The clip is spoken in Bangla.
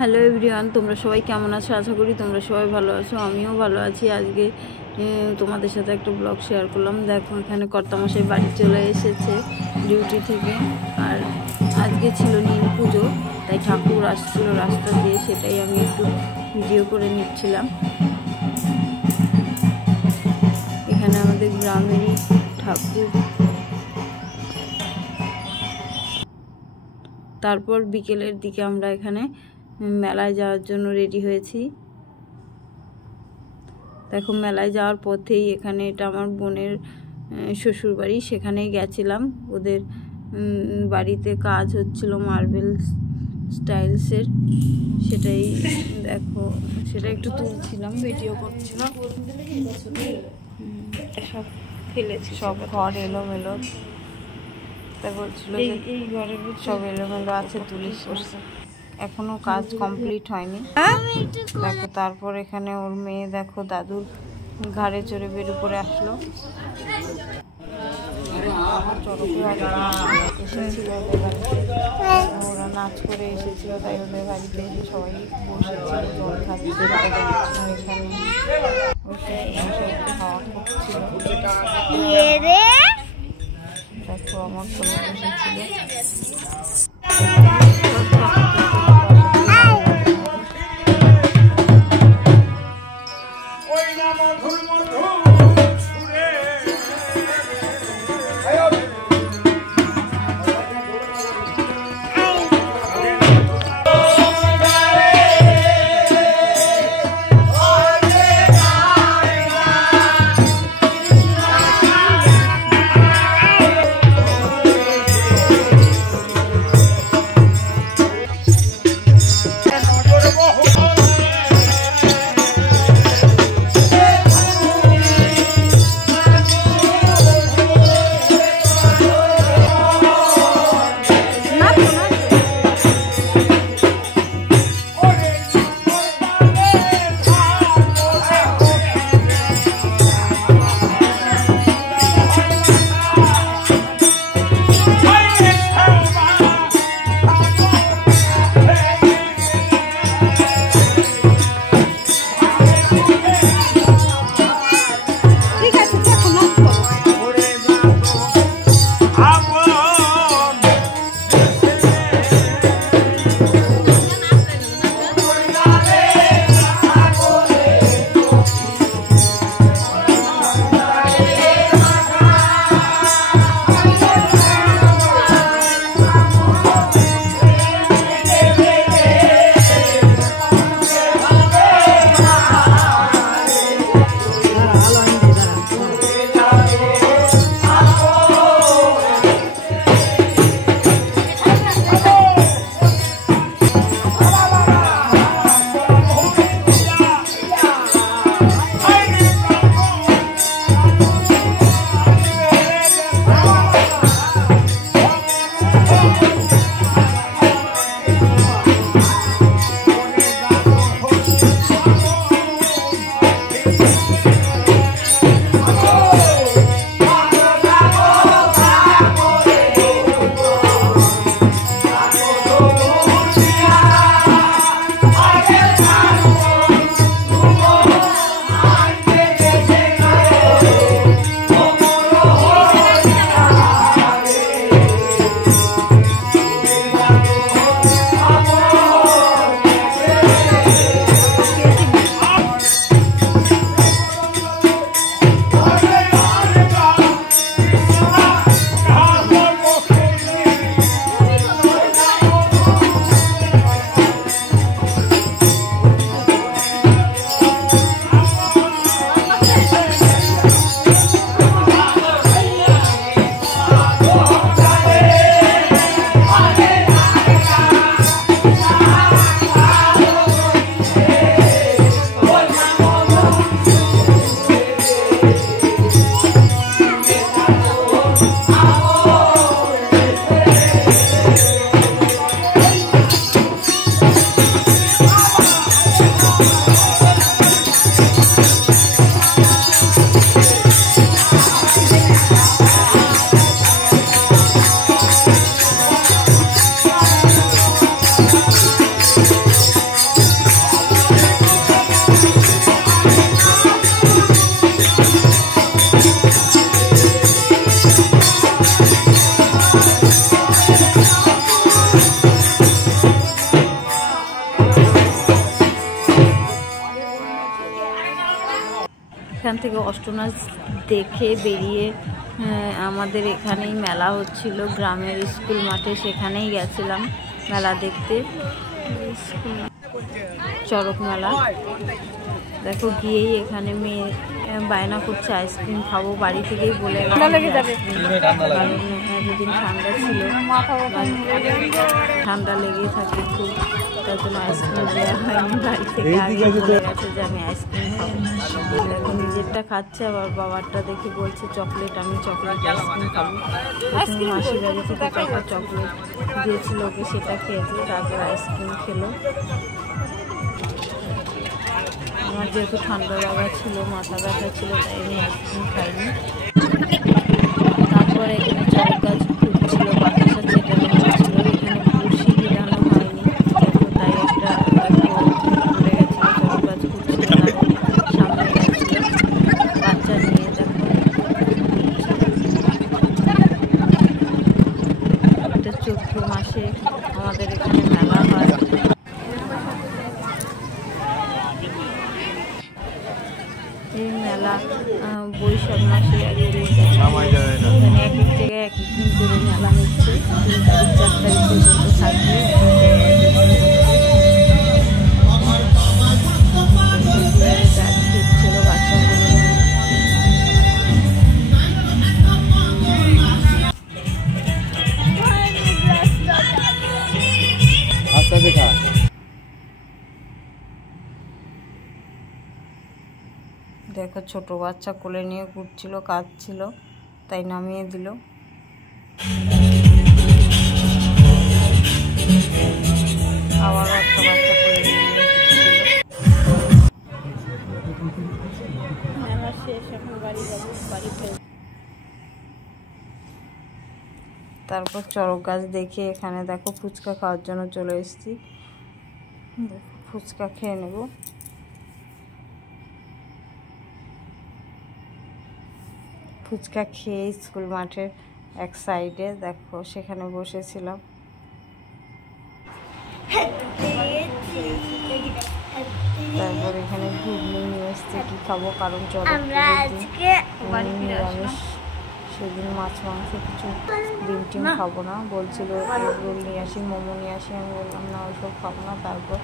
হ্যালো এভরিওয়ান, তোমরা সবাই কেমন আছো? আশা করি তোমরা সবাই ভালো আছো। আমিও ভালো আছি। আজকে তোমাদের সাথে একটা ব্লগ শেয়ার করলাম। দেখো, এখানে কর্তামশাই বাড়ি চলে এসেছে ডিউটি থেকে। আর আজকে ছিল নীল পুজো, তাই ঠাকুর আসছিল রাস্তা দিয়ে, সেটাই আমি একটু ভিডিও করে নিচ্ছিলাম। এখানে আমাদের গ্রামেরই ঠাকুর। তারপর বিকেলের দিকে আমরা এখানে মেলায় যাওয়ার জন্য রেডি হয়েছি। দেখো, মেলায় যাওয়ার পথেই এখানে, এটা আমার বোনের শ্বশুর বাড়ি, সেখানেই গেছিলাম। ওদের বাড়িতে কাজ হচ্ছিল মার্বেল স্টাইলসের, সেটাই দেখো, সেটা একটু তুলছিলাম, ভিডিও করছিলাম। সব ফেলেছি, সব ঘর এলোমেলো, তাই বলছিল যে এই ঘরের সব এলোমেলো আছে, তুলিস। এখনো কাজ কমপ্লিট হয়নি। দেখো, তারপর এখানে ওর মেয়ে দেখো দাদুর ঘাড়ে চড়ে বের উপরে আসলো। এসেছিল ওদের বাড়িতে, ওরা নাচ করে এসেছিল, তাই ওদের বাড়িতে এসে সবাই বসেছিল, জল খাচ্ছিল। এখানে বসে একটু হাওয়া করছিল। দেখো, আমার কোনো বসেছিল। থেকে অষ্টনাচ দেখে বেরিয়ে আমাদের এখানেই মেলা হচ্ছিল গ্রামের স্কুল মাঠে, সেখানেই গেছিলাম মেলা দেখতে। চড়ক মেলা দেখো, গিয়েই এখানে মেয়ে বায়না করছে আইসক্রিম খাবো, বাড়ি থেকেই বলে কারণ এতদিন ঠান্ডা ছিল, ঠান্ডা লেগে থাকে খুব, তার জন্য আইসক্রিম দেওয়া হয়নি। বাড়ি থেকে আগে বলে গেছে যে আমি আইসক্রিম খাবো। এখন নিজেরটা খাচ্ছে, আবার বাবারটা দেখে বলছে চকলেট, আমি চকলেট আইসক্রিম খাবো। প্রথমে মাসির বাড়ি থেকে চকলেট দিয়েছিল ওকে, সেটা খেয়েছে, তারপর আইসক্রিম খেলো। আমার যেহেতু ঠান্ডা লাগা ছিল, মাথা ব্যথা ছিল, তাই আমি আইসক্রিম খাইনি। তারপরে এখানে চড়ক গাছ ঘুরছিল, বাতাসা ছেটানো হচ্ছিল, এখানে বড়শি গিরানো হয়নি, তাই একটা ঘুরে গেছিল, চড়ক গাছ ঘুরছিল, সামনে গেছিল বাচ্চা নিয়ে। দেখো এটা চৈত্র মাসে আমাদের এখানে মেলা হয়। এই মেলা বৈশাখ মাসে এখানে এক এক জায়গায় এক এক দিন করে মেলা হচ্ছে, 3 তারিখ 4 তারিখ পর্যন্ত থাকবে। ছিল বাচ্চাগুলো, দেখো ছোট বাচ্চা কোলে নিয়ে ঘুরছিল, কাঁদছিল, তাই নামিয়ে দিল। আবার একটা বাচ্চা কোলে নিয়ে মেলা শেষ, এখন বাড়ি যাবো, বাড়ি ফেরব। তারপর চড়ক গাছ দেখে এখানে দেখো ফুচকা খাওয়ার জন্য চলে এসেছি। দেখো ফুচকা খেয়ে নেব। ফুচকা খেয়ে স্কুল মাঠের এক সাইডে দেখো সেখানে বসেছিলাম। তারপর এখানে ঘুগনি নিয়ে এসছে, কি খাবো, কারণ নিরামিষ, সেদিন মাছ মাংস কিছু ডিম টিম খাবো না, বলছিল এগ রোল নিয়ে আসি, মোমো নিয়ে আসি, আমি বললাম না ওইসব খাবো না। তারপর